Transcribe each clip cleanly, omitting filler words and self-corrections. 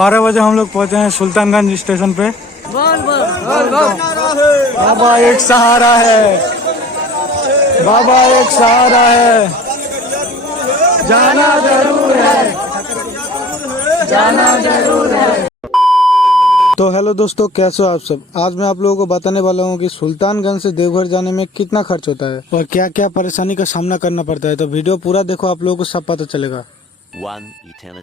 12 बजे हम लोग पहुंचे हैं सुल्तानगंज स्टेशन पे। बाबा एक सहारा है, बाबा एक सहारा है, जाना जरूर है, जाना जरूर है। तो हेलो दोस्तों, कैसे हो आप सब। आज मैं आप लोगों को बताने वाला हूँ कि सुल्तानगंज से देवघर जाने में कितना खर्च होता है और क्या क्या परेशानी का सामना करना पड़ता है। तो वीडियो पूरा देखो, आप लोगों को सब पता चलेगा।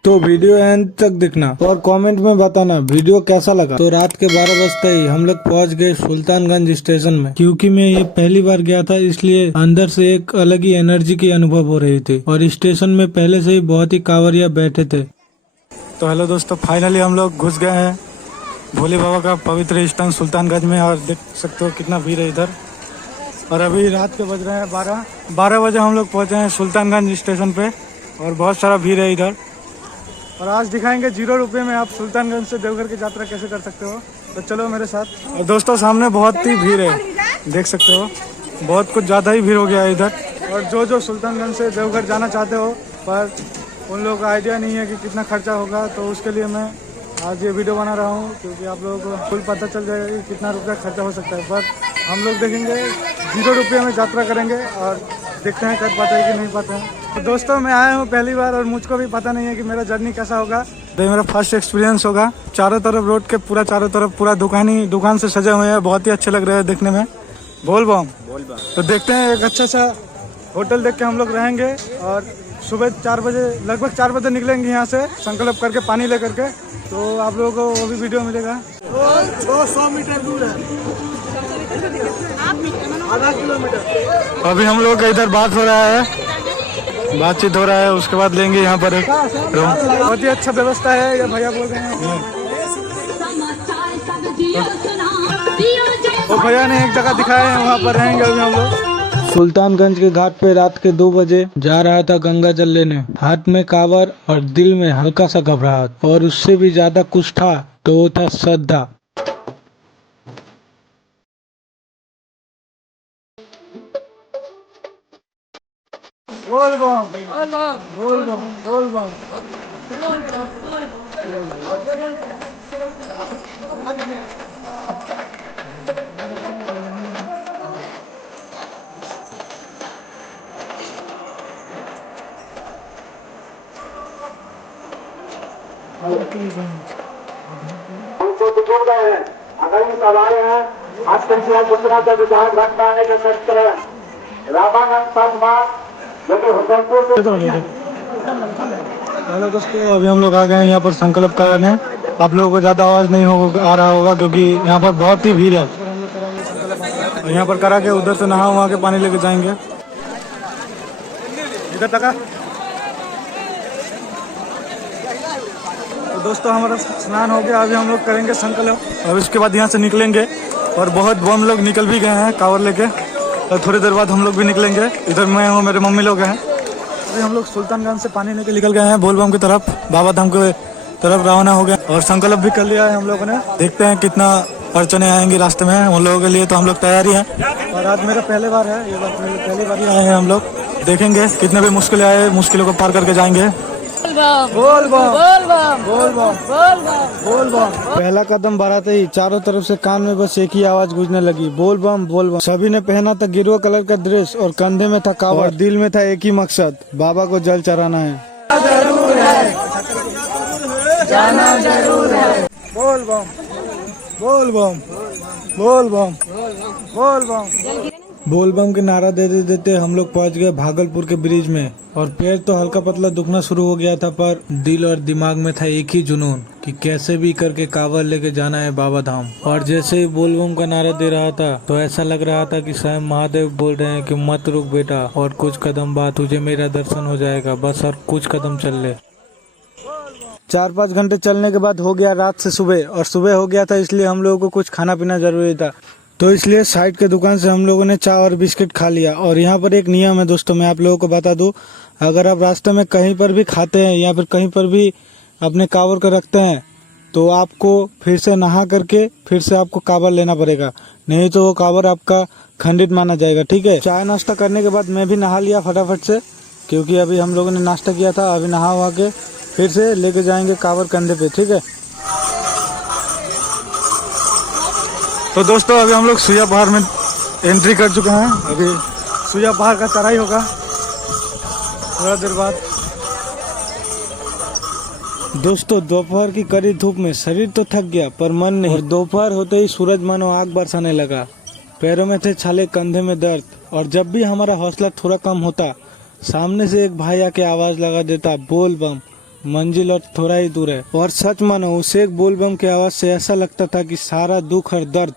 तो वीडियो एंड तक देखना और कमेंट में बताना वीडियो कैसा लगा। तो रात के 12 बजते ही हम लोग पहुँच गए सुल्तानगंज स्टेशन में। क्योंकि मैं ये पहली बार गया था, इसलिए अंदर से एक अलग ही एनर्जी की अनुभव हो रही थी और स्टेशन में पहले से ही बहुत ही कांवरिया बैठे थे। तो हेलो दोस्तों, फाइनली हम लोग घुस गए हैं भोले बाबा का पवित्र स्थान सुल्तानगंज में और देख सकते हो कितना भीड़ है इधर। और अभी रात के बज रहे हैं 12 बजे हम लोग पहुंचे हैं सुल्तानगंज स्टेशन पे और बहुत सारा भीड़ है इधर। और आज दिखाएंगे 0 रुपये में आप सुल्तानगंज से देवघर की यात्रा कैसे कर सकते हो। तो चलो मेरे साथ। और दोस्तों सामने बहुत ही भीड़ है, देख सकते हो बहुत कुछ ज़्यादा ही भीड़ हो गया है इधर। और जो सुल्तानगंज से देवघर जाना चाहते हो पर उन लोगों का आइडिया नहीं है कि कितना खर्चा होगा, तो उसके लिए मैं आज ये वीडियो बना रहा हूँ क्योंकि आप लोगों को फुल पता चल जाएगा कि कितना रुपया खर्चा हो सकता है। पर हम लोग देखेंगे 0 रुपये में यात्रा करेंगे और देखते हैं कर पाते हैं कि नहीं पाते हैं। तो दोस्तों मैं आया हूँ पहली बार और मुझको भी पता नहीं है कि मेरा जर्नी कैसा होगा। तो ये मेरा फर्स्ट एक्सपीरियंस होगा। चारों तरफ रोड के चारों तरफ पूरा दुकान से सजे हुए हैं, बहुत ही अच्छे लग रहे हैं देखने में। बोल बम। तो देखते हैं, एक अच्छा सा होटल देख के हम लोग रहेंगे और सुबह 4 बजे लगभग 4 बजे निकलेंगे यहाँ से संकल्प करके पानी लेकर के। तो आप लोगों को वो भी वीडियो मिलेगा। 100 मीटर दूर है, आधा किलोमीटर। अभी हम लोग का इधर बातचीत हो रहा है, उसके बाद लेंगे यहाँ पर एक रूम। बहुत ही अच्छा व्यवस्था है, ये भैया बोल रहे हैं। तो भैया ने एक जगह दिखाया है, वहाँ पर रहेंगे अभी हम लोग। सुल्तानगंज के घाट पे रात के 2 बजे जा रहा था गंगा जल लेने। हाथ में कांवर और दिल में हल्का सा घबराहट, और उससे भी ज्यादा कुछ था तो वो था श्रद्धा। बोल बम, बोल बम, बोल बम। अगर ये सवाल है आज कल गुजरात का विधान रखना है कि सत्र रामानंद शर्मा जो कि हुसैनपुर से। हेलो दोस्तों, अभी हम लोग आ गए हैं यहाँ पर संकल्प कराने। आप लोगों को ज़्यादा आवाज़ नहीं आ रहा होगा क्योंकि यहाँ पर बहुत ही भीड़ है। और यहाँ पर करा के उधर से नहा वहा के पानी लेके जाएंगे इधर तक। तो दोस्तों हमारा स्नान हो गया, अभी हम लोग करेंगे संकल्प और उसके बाद यहाँ से निकलेंगे। और बहुत बम लोग निकल भी गए हैं कांवर लेके, और थोड़ी देर बाद हम लोग भी निकलेंगे। इधर मैं हूँ, मेरे मम्मी लोग हैं। अभी हम लोग सुल्तानगंज से पानी लेके निकल गए हैं बोलबम की तरफ, बाबा धाम की तरफ रवाना हो गया और संकल्प भी कर लिया है हम लोगों ने। देखते हैं कितना अड़चने आएंगी रास्ते में उन लोगों के लिए, तो हम लोग तैयारी हैं। और आज मेरा पहली बार है, ये बात मेरी पहली बार ही आए हैं हम लोग। देखेंगे कितने भी मुश्किलें आए, मुश्किलों को पार करके जाएंगे। बोल बम, बोल बम, बोल बम, बोल बम, बोल बम। पहला कदम बढ़ाते ही चारों तरफ से कान में बस एक ही आवाज गूंजने लगी, बोल बम, बोल बम। सभी ने पहना था गेरुआ कलर का ड्रेस और कंधे में था कांवड़ और दिल में था एक ही मकसद, बाबा को जल चढ़ाना है। जरूर है, जाना जरूर है। बोल बम, बोल बम, बोल बम, बोल बम। बोलबम के नारा देते देते हम लोग पहुंच गए भागलपुर के ब्रिज में। और पैर तो हल्का पतला दुखना शुरू हो गया था, पर दिल और दिमाग में था एक ही जुनून कि कैसे भी करके कांवर लेके जाना है बाबा धाम। और जैसे ही बोलबम का नारा दे रहा था तो ऐसा लग रहा था कि स्वयं महादेव बोल रहे हैं कि मत रुक बेटा, और कुछ कदम बाद तुझे मेरा दर्शन हो जाएगा, बस और कुछ कदम चल ले। 4-5 घंटे चलने के बाद हो गया रात से सुबह, और सुबह हो गया था इसलिए हम लोगों को कुछ खाना पीना जरूरी था। तो इसलिए साइड के दुकान से हम लोगों ने चाय और बिस्किट खा लिया। और यहाँ पर एक नियम है दोस्तों, मैं आप लोगों को बता दूं, अगर आप रास्ते में कहीं पर भी खाते हैं या फिर कहीं पर भी अपने कांवर को रखते हैं तो आपको फिर से नहा करके फिर से आपको कांवर लेना पड़ेगा, नहीं तो वो कांवर आपका खंडित माना जाएगा। ठीक है। चाय नाश्ता करने के बाद मैं भी नहा लिया फटाफट से, क्योंकि अभी हम लोगों ने नाश्ता किया था। अभी नहा वहा के फिर से लेके जाएंगे कांवर कंधे पे। ठीक है। तो दोस्तों अभी हम लोग सुइया पहाड़ में एंट्री कर चुके हैं। अभी सुइया पहाड़ का चढ़ाई होगा थोड़ा देर बाद। दोस्तों दोपहर की कड़ी धूप में शरीर तो थक गया पर मन नहीं। और दोपहर होते ही सूरज मानो आग बरसाने लगा। पैरों में थे छाले, कंधे में दर्द। और जब भी हमारा हौसला थोड़ा कम होता, सामने से एक भाई आके आवाज लगा देता, बोल बम, मंजिल और थोड़ा ही दूर है। और सच मानो उस एक बोल बम की आवाज से ऐसा लगता था कि सारा दुख और दर्द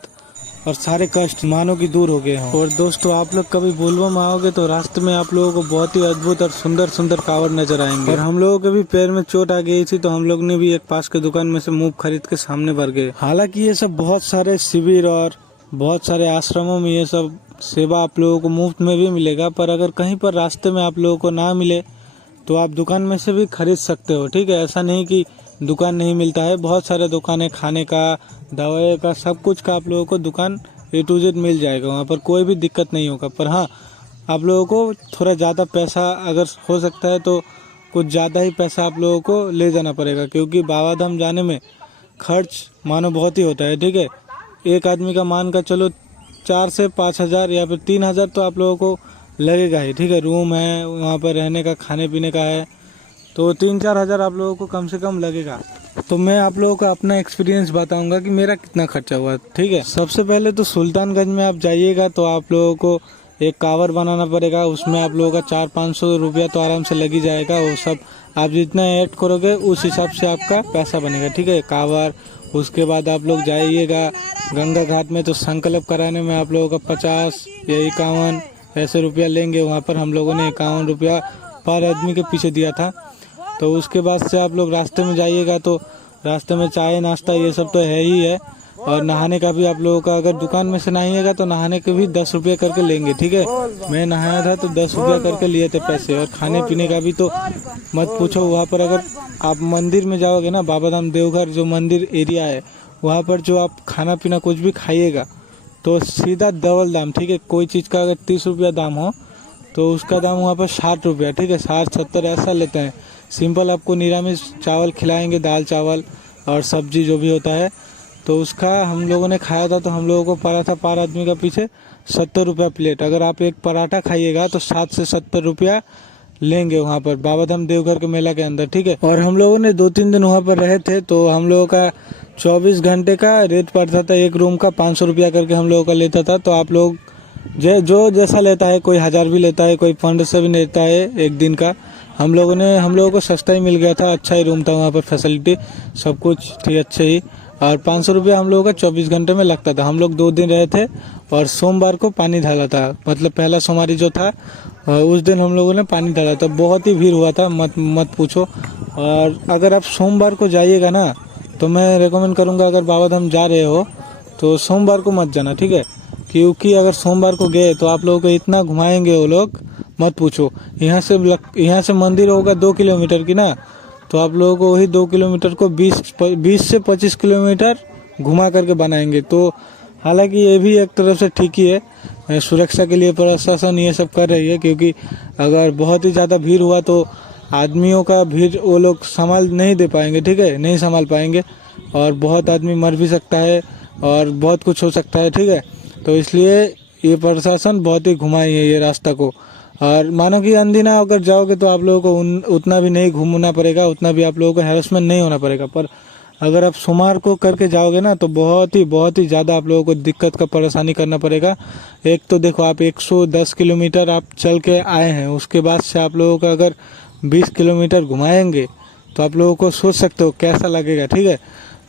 और सारे कष्ट मानो कि दूर हो गए हों। और दोस्तों आप लोग कभी बोलबम आओगे तो रास्ते में आप लोगों को बहुत ही अद्भुत और सुंदर सुंदर कावड़ नजर आएंगे। और हम लोगों के भी पैर में चोट आ गई थी तो हम लोग ने भी एक पास के दुकान में से मूव खरीद के सामने भर गए। हालांकि ये सब बहुत सारे शिविर और बहुत सारे आश्रमों में ये सब सेवा आप लोगों को मुफ्त में भी मिलेगा, पर अगर कहीं पर रास्ते में आप लोगों को ना मिले तो आप दुकान में से भी खरीद सकते हो। ठीक है, ऐसा नहीं कि दुकान नहीं मिलता है, बहुत सारे दुकान है, खाने का, दवाई का, सब कुछ का आप लोगों को दुकान A to Z मिल जाएगा। वहाँ पर कोई भी दिक्कत नहीं होगा। पर हाँ, आप लोगों को थोड़ा ज़्यादा पैसा अगर हो सकता है तो कुछ ज़्यादा ही पैसा आप लोगों को ले जाना पड़ेगा, क्योंकि बाबा धाम जाने में खर्च मानो बहुत ही होता है। ठीक है, एक आदमी का मान का चलो 4 से 5 हज़ार या फिर 3 हज़ार तो आप लोगों को लगेगा ही। ठीक है, रूम है, वहाँ पर रहने का, खाने पीने का है, तो 3-4 हज़ार आप लोगों को कम से कम लगेगा। तो मैं आप लोगों को अपना एक्सपीरियंस बताऊंगा कि मेरा कितना खर्चा हुआ। ठीक है, सबसे पहले तो सुल्तानगंज में आप जाइएगा तो आप लोगों को एक कावर बनाना पड़ेगा। उसमें आप लोगों का 400-500 रुपया तो आराम से लग ही जाएगा। वो सब आप जितना ऐड करोगे उस हिसाब से आपका पैसा बनेगा। ठीक है, कावर। उसके बाद आप लोग जाइएगा गंगा घाट में, तो संकल्प कराने में आप लोगों का 50 या 51 ऐसे रुपया लेंगे। वहाँ पर हम लोगों ने 51 रुपया पर आदमी के पीछे दिया था। तो उसके बाद से आप लोग रास्ते में जाइएगा तो रास्ते में चाय नाश्ता ये सब तो है ही है। और नहाने का भी आप लोगों का, अगर दुकान में से नहाइएगा तो नहाने के भी 10 रुपये करके लेंगे। ठीक है, मैं नहाया था तो 10 रुपया करके लिए थे पैसे। और खाने पीने का भी तो मत पूछो। वहाँ पर अगर आप मंदिर में जाओगे ना, बाबा धाम देवघर जो मंदिर एरिया है, वहाँ पर जो आप खाना पीना कुछ भी खाइएगा तो सीधा डबल दाम। ठीक है, कोई चीज़ का अगर 30 रुपया दाम हो तो उसका दाम वहाँ पर 60 रुपया। ठीक है, 60-70 ऐसा लेते हैं। सिंपल आपको निरामिष चावल खिलाएंगे, दाल चावल और सब्जी जो भी होता है, तो उसका हम लोगों ने खाया था। तो हम लोगों को पड़ा था पर आदमी का पीछे 70 रुपया प्लेट। अगर आप एक पराठा खाइएगा तो 60 से 70 रुपया लेंगे वहाँ पर बाबा धाम देवघर के मेला के अंदर। ठीक है, और हम लोगों ने 2-3 दिन वहाँ पर रहे थे तो हम लोगों का 24 घंटे का रेट पड़ता था। एक रूम का 500 रुपया करके हम लोगों का लेता था। तो आप लोग जो जैसा लेता है, कोई 1000 भी लेता है, कोई 1500 भी लेता है एक दिन का। हम लोगों को सस्ता ही मिल गया था, अच्छा ही रूम था वहाँ पर, फैसिलिटी सब कुछ ठीक अच्छे ही। और 500 रुपया हम लोगों का 24 घंटे में लगता था। हम लोग 2 दिन रहे थे और सोमवार को पानी ढाला था, मतलब पहला सोमवारी जो था उस दिन हम लोगों ने पानी डाला था। बहुत ही भीड़ हुआ था, मत पूछो। और अगर आप सोमवार को जाइएगा ना तो मैं रेकमेंड करूँगा, अगर बाबा धाम जा रहे हो तो सोमवार को मत जाना। ठीक है, क्योंकि अगर सोमवार को गए तो आप लोगों को इतना घुमाएंगे वो लोग, मत पूछो। यहाँ से मंदिर होगा 2 किलोमीटर की ना, तो आप लोगों को वही 2 किलोमीटर को 20 से 25 किलोमीटर घुमा करके बनाएंगे। तो हालांकि ये भी एक तरफ से ठीक ही है, सुरक्षा के लिए प्रशासन ये सब कर रही है, क्योंकि अगर बहुत ही ज़्यादा भीड़ हुआ तो आदमियों का भीड़ वो लोग संभाल नहीं दे पाएंगे। ठीक है, नहीं संभाल पाएंगे और बहुत आदमी मर भी सकता है और बहुत कुछ हो सकता है। ठीक है, तो इसलिए ये प्रशासन बहुत ही घुमाई है ये रास्ता को। और मानो कि अंदीना अगर जाओगे तो आप लोगों को उतना भी नहीं घूमना पड़ेगा, उतना भी आप लोगों को हैरेसमेंट नहीं होना पड़ेगा। पर अगर आप सोमवार को करके जाओगे ना तो बहुत ही ज़्यादा आप लोगों को दिक्कत का परेशानी करना पड़ेगा। एक तो देखो, आप 110 किलोमीटर आप चल के आए हैं, उसके बाद से आप लोगों का अगर 20 किलोमीटर घुमाएंगे तो आप लोगों को सोच सकते हो कैसा लगेगा। ठीक है,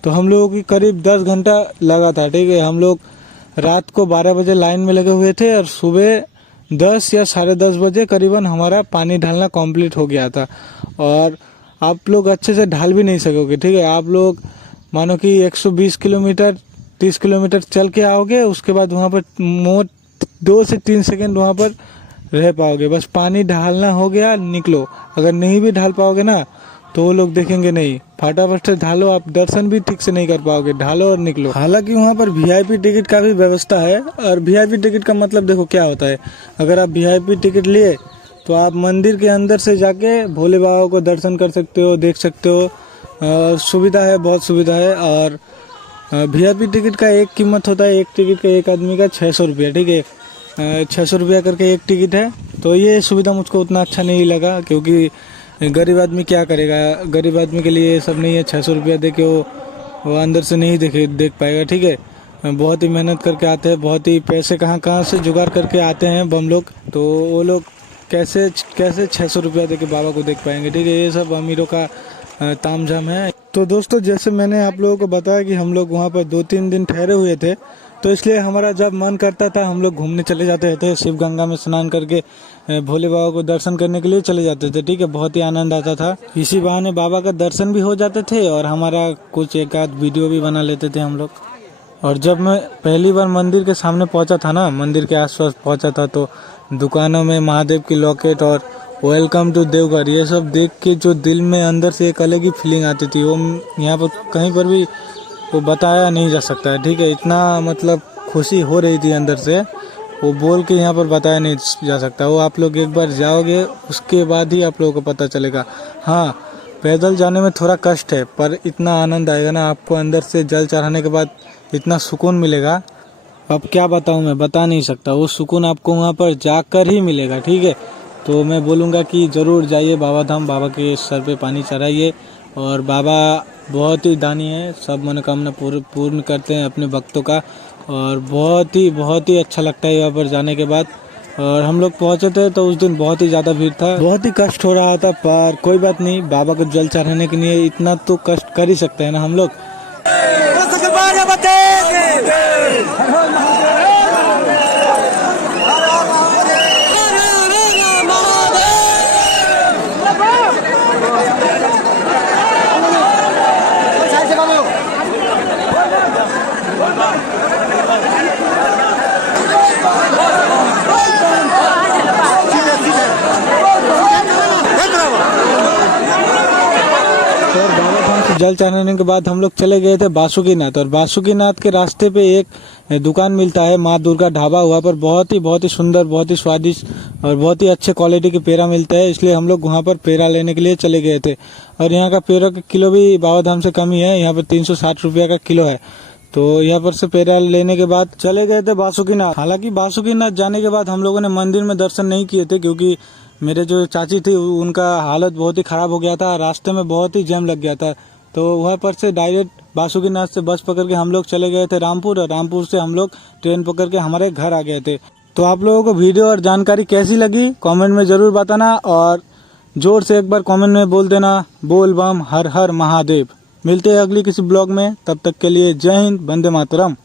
तो हम लोगों की करीब 10 घंटा लगा था। ठीक है, हम लोग रात को 12 बजे लाइन में लगे हुए थे और सुबह 10 या 10:30 बजे करीबन हमारा पानी ढालना कंप्लीट हो गया था। और आप लोग अच्छे से ढाल भी नहीं सकोगे। ठीक है, आप लोग मानो कि 120 किलोमीटर 30 किलोमीटर चल के आओगे, उसके बाद वहाँ पर मोट 2 से 3 सेकंड वहाँ पर रह पाओगे। बस पानी ढालना हो गया, निकलो। अगर नहीं भी ढाल पाओगे ना तो वो लोग देखेंगे नहीं, फटाफट से ढालो, आप दर्शन भी ठीक से नहीं कर पाओगे, ढालो और निकलो। हालांकि वहाँ पर वीआईपी टिकट का भी व्यवस्था है। और वीआईपी टिकट का मतलब देखो क्या होता है, अगर आप वीआईपी टिकट लिए तो आप मंदिर के अंदर से जाके भोले बाबा को दर्शन कर सकते हो, देख सकते हो। सुविधा है, बहुत सुविधा है। और VIP टिकट का एक कीमत होता है, एक टिकट का एक आदमी का 600 रुपया, ठीक है। 600 रुपया करके एक टिकट है। तो ये सुविधा मुझको उतना अच्छा नहीं लगा, क्योंकि गरीब आदमी क्या करेगा, गरीब आदमी के लिए ये सब नहीं है। 600 रुपया दे के वो अंदर से नहीं देख पाएगा, ठीक है। बहुत ही मेहनत करके आते हैं, बहुत ही पैसे कहाँ से जुगाड़ करके आते हैं बम लोग, तो वो लोग कैसे 600 रुपया दे के बाबा को देख पाएंगे, ठीक है। ये सब अमीरों का तामझाम है। तो दोस्तों, जैसे मैंने आप लोगों को बताया कि हम लोग वहाँ पर 2-3 दिन ठहरे हुए थे, तो इसलिए हमारा जब मन करता था हम लोग घूमने चले जाते थे, शिव गंगा में स्नान करके भोले बाबा को दर्शन करने के लिए चले जाते थे, ठीक है। बहुत ही आनंद आता था। इसी बहाने बाबा का दर्शन भी हो जाते थे और हमारा कुछ एक आध वीडियो भी बना लेते थे हम लोग। और जब मैं पहली बार मंदिर के सामने पहुंचा था ना, मंदिर के आसपास पहुंचा था, तो दुकानों में महादेव की लॉकेट और वेलकम टू देवघर ये सब देख के जो दिल में अंदर से एक अलग ही फीलिंग आती थी, वो यहाँ पर कहीं पर भी वो बताया नहीं जा सकता है, ठीक है। इतना मतलब खुशी हो रही थी अंदर से, वो बोल के यहाँ पर बताया नहीं जा सकता। वो आप लोग एक बार जाओगे उसके बाद ही आप लोगों को पता चलेगा। हाँ, पैदल जाने में थोड़ा कष्ट है, पर इतना आनंद आएगा ना आपको, अंदर से जल चढ़ाने के बाद इतना सुकून मिलेगा, अब क्या बताऊँ, मैं बता नहीं सकता। वो सुकून आपको वहाँ पर जाकर ही मिलेगा, ठीक है। तो मैं बोलूँगा कि ज़रूर जाइए बाबा धाम, बाबा के सर पे पानी चढ़ाइए। और बाबा बहुत ही दानी है, सब मनोकामना पूर्ण करते हैं अपने भक्तों का। और बहुत ही अच्छा लगता है यहाँ पर जाने के बाद। और हम लोग पहुँचे थे तो उस दिन बहुत ही ज़्यादा भीड़ था, बहुत ही कष्ट हो रहा था, पर कोई बात नहीं, बाबा को जल चढ़ाने के लिए इतना तो कष्ट कर ही सकते हैं ना हम लोग। जल चढ़ाने के बाद हम लोग चले गए थे बासुकीनाथ। और बासुकीनाथ के रास्ते पे एक दुकान मिलता है, माँ दुर्गा ढाबा। वहाँ पर बहुत ही सुंदर, बहुत ही स्वादिष्ट और बहुत ही अच्छे क्वालिटी के पेड़ा मिलते हैं, इसलिए हम लोग वहाँ पर पेड़ा लेने के लिए चले गए थे। और यहाँ का पेड़ा का किलो भी बाबा धाम से कम ही है, यहाँ पर 360 रुपया का किलो है। तो यहाँ पर से पेड़ा लेने के बाद चले गए थे बासुकीनाथ। हालांकि बासुकीनाथ जाने के बाद हम लोगों ने मंदिर में दर्शन नहीं किए थे, क्योंकि मेरे जो चाची थी उनका हालत बहुत ही खराब हो गया था, रास्ते में बहुत ही जैम लग गया था। तो वहाँ पर से डायरेक्ट बासुकीनाथ से बस पकड़ के हम लोग चले गए थे रामपुर, और रामपुर से हम लोग ट्रेन पकड़ के हमारे घर आ गए थे। तो आप लोगों को वीडियो और जानकारी कैसी लगी कमेंट में ज़रूर बताना, और जोर से एक बार कमेंट में बोल देना, बोल बम हर हर महादेव। मिलते हैं अगली किसी ब्लॉग में, तब तक के लिए जय हिंद, वंदे मातरम।